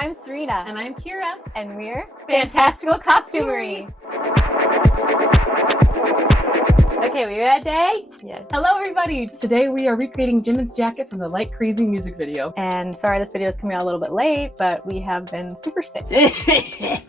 I'm Serena. And I'm Kira. And we're Fantastical Costumery. Okay, we ready? Yes. Hello everybody! Today we are recreating Jimin's jacket from the Like Crazy music video. And sorry this video is coming out a little bit late, but we have been super sick.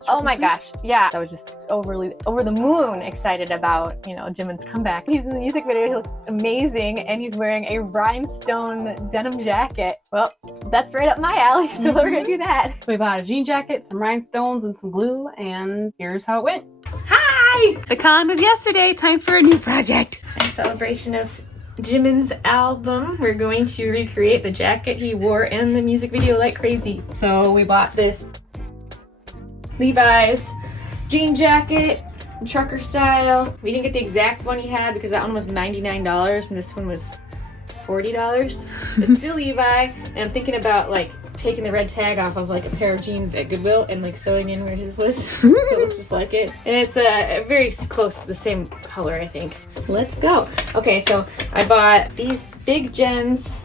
Oh my gosh, yeah. I was just over the moon excited about, Jimin's comeback. He's in the music video, he looks amazing, and he's wearing a rhinestone denim jacket. Well, that's right up my alley, so we're gonna do that. So we bought a jean jacket, some rhinestones, and some glue, and here's how it went. Hi! The con was yesterday. Time for a new project. In celebration of Jimin's album, we're going to recreate the jacket he wore in the music video Like Crazy. So we bought this Levi's jean jacket, trucker style. We didn't get the exact one he had because that one was $99 and this one was $40. It's still Levi, and I'm thinking about taking the red tag off of a pair of jeans at Goodwill and sewing in where his was, so it looks just like it. And it's very close to the same color, I think. Let's go. Okay, so I bought these big gems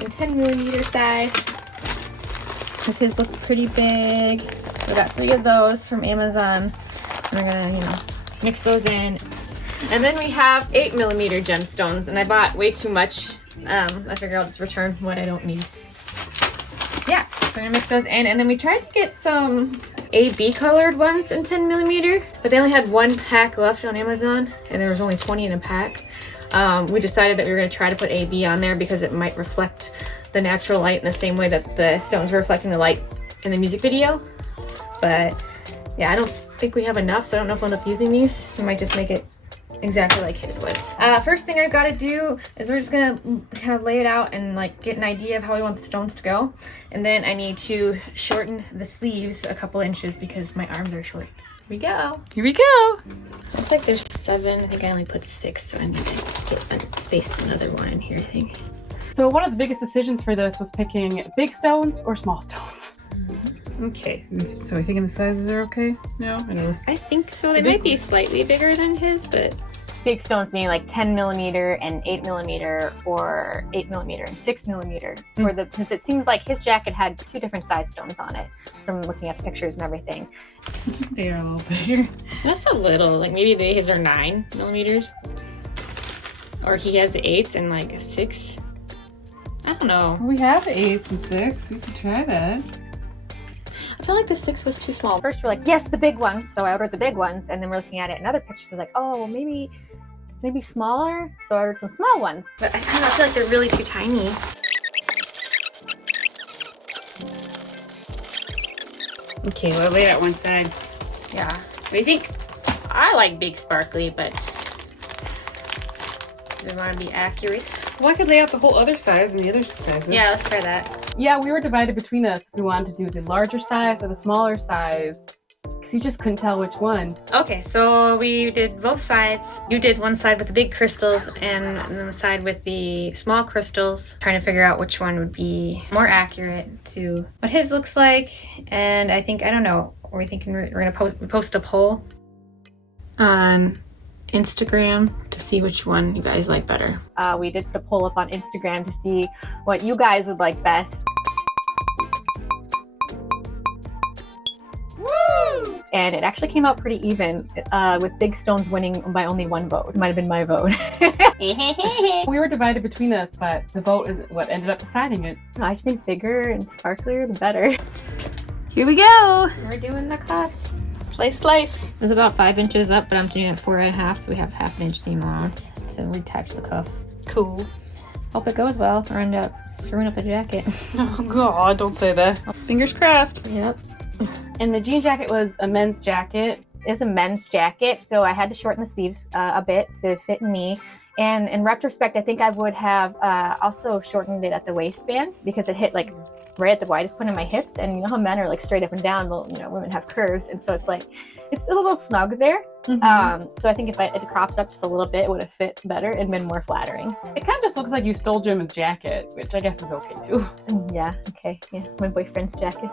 in 10mm size. Because his look pretty big. So I got 3 of those from Amazon. And we're gonna, mix those in. And then we have 8mm gemstones, and I bought way too much. I figure I'll just return what I don't need. Yeah, so I'm gonna mix those in, and then we tried to get some AB colored ones in 10mm, but they only had 1 pack left on Amazon, and there was only 20 in a pack. We decided that we were gonna try to put AB on there because it might reflect the natural light in the same way that the stones were reflecting the light in the music video. But yeah, I don't think we have enough, so I don't know if we'll end up using these. We might just make it exactly like his was. First thing I've got to do is we're just gonna kind of lay it out and get an idea of how we want the stones to go, and then I need to shorten the sleeves a couple inches because my arms are short. Here we go. Here we go. Looks like there's 7. I think I only put 6, so I need to space another one in here, I think. So one of the biggest decisions for this was picking big stones or small stones. Okay, so we thinking the sizes are okay? No, I know. I think so. They might be slightly bigger than his, but Big stones meaning 10mm and 8mm, or 8mm and 6mm. Because it seems like his jacket had 2 different size stones on it from looking at pictures and everything. They are a little bigger. that's a little. Maybe his are 9mm, or he has the 8s and 6. I don't know. We have 8s and 6. We could try that. I feel like the 6 was too small. First we're like, yes, the big ones. So I ordered the big ones, and then we're looking at it in other pictures. We're like, oh, well, maybe smaller. So I ordered some small ones. But I kind of feel like they're really too tiny. Okay, well, lay that one side. Yeah. I think I like big sparkly, but we want to be accurate. Well, I could lay out the whole other size and the other sizes. Yeah, let's try that. Yeah, we were divided between us if we wanted to do the larger size or the smaller size, because you just couldn't tell which one. Okay, so we did both sides. You did one side with the big crystals and then the side with the small crystals, trying to figure out which one would be more accurate to what his looks like. And I don't know, we're thinking we're gonna post a poll on Instagram to see which one you guys like better. We did put a poll up on Instagram to see what you guys would like best. Woo! And it actually came out pretty even, with big stones winning by only 1 vote. It might have been my vote. We were divided between us, but the vote is what ended up deciding it. I just think bigger and sparklier, the better. Here we go. We're doing the cuffs. Slice, slice. It was about 5 inches up, but I'm doing it 4.5, so we have ½ inch seam allowance to reattach the cuff. Cool. Hope it goes well, or end up screwing up the jacket. Oh God, don't say that. Fingers crossed. Yep. And the jean jacket was a men's jacket. It's a men's jacket, so I had to shorten the sleeves a bit to fit me. And in retrospect, I think I would have also shortened it at the waistband because it hit right at the widest point of my hips, and you know how men are straight up and down, well, women have curves, and so it's a little snug there. So I think if it cropped up just a little bit, it would have fit better and been more flattering. It kind of just looks like you stole Jimin's jacket, which I guess is okay too. Yeah, okay, yeah, my boyfriend's jacket.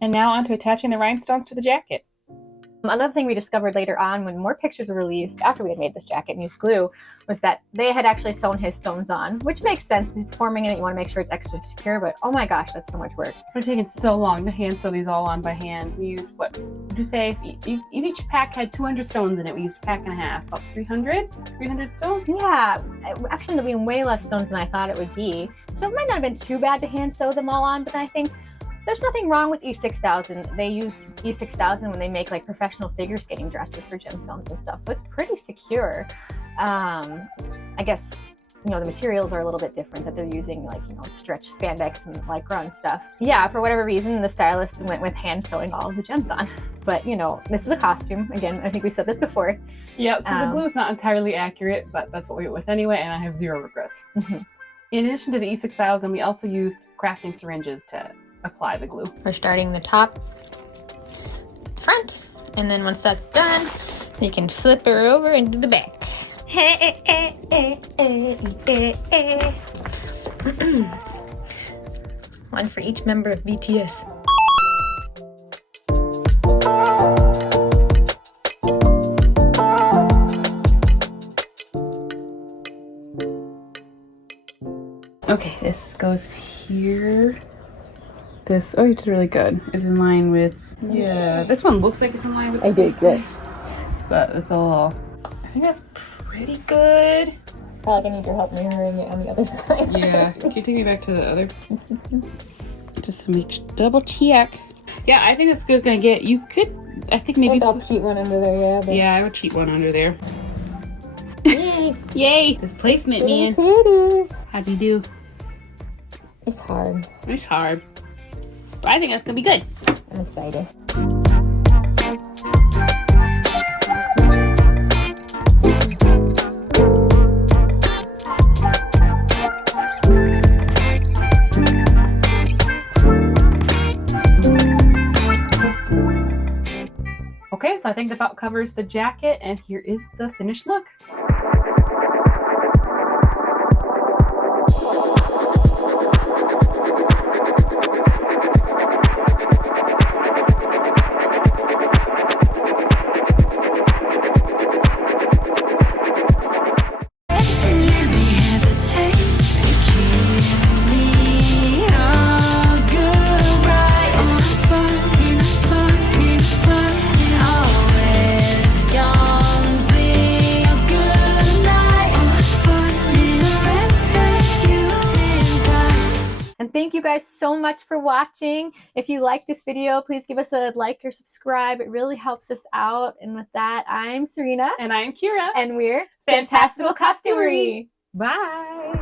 And now on to attaching the rhinestones to the jacket. Another thing we discovered later on when more pictures were released after we had made this jacket and used glue was that they had actually sewn his stones on, which makes sense. He's performing in it, you want to make sure it's extra secure, but oh my gosh, that's so much work. It's taken so long to hand sew these all on by hand. We used, what would you say, if each pack had 200 stones in it, we used a pack and a half, about 300 stones? Yeah, it actually ended up being way less stones than I thought it would be. So it might not have been too bad to hand sew them all on, but I think there's nothing wrong with E6000. They use E6000 when they make like professional figure skating dresses for gemstones and stuff. So it's pretty secure. I guess, you know, the materials are a little bit different, that they're using like, you know, stretch spandex and lycra and stuff. Yeah, for whatever reason, the stylist went with hand sewing all of the gems on. But, you know, this is a costume. Again, I think we said this before. Yep, so the glue is not entirely accurate, but that's what we went with anyway, and I have zero regrets. In addition to the E6000, we also used crafting syringes to apply the glue. We're starting the top, front, and then once that's done, you can flip her over into the back. One for each member of BTS. Okay, this goes here. This, oh, you did really good. Is in line with, yeah, this one looks like it's in line with. I did good. But it's all, I think that's pretty good. I feel like I need your help mirroring it on the other side. Yeah, can you take me back to the other? Just to make double check. Yeah, I think this is gonna get, you could, I think maybe. I'll cheat one under there, yeah. But... yeah, I would cheat one under there. Yay! Yay! This placement, man. How'd you do? It's hard. It's hard. But I think that's gonna be good. I'm excited. Okay, so I think that about covers the jacket, and here is the finished look. Thank you guys so much for watching. If you like this video, please give us a like or subscribe. It really helps us out. And with that, I'm Serena. And I'm Kira. And we're Fantastical Costumery. Bye.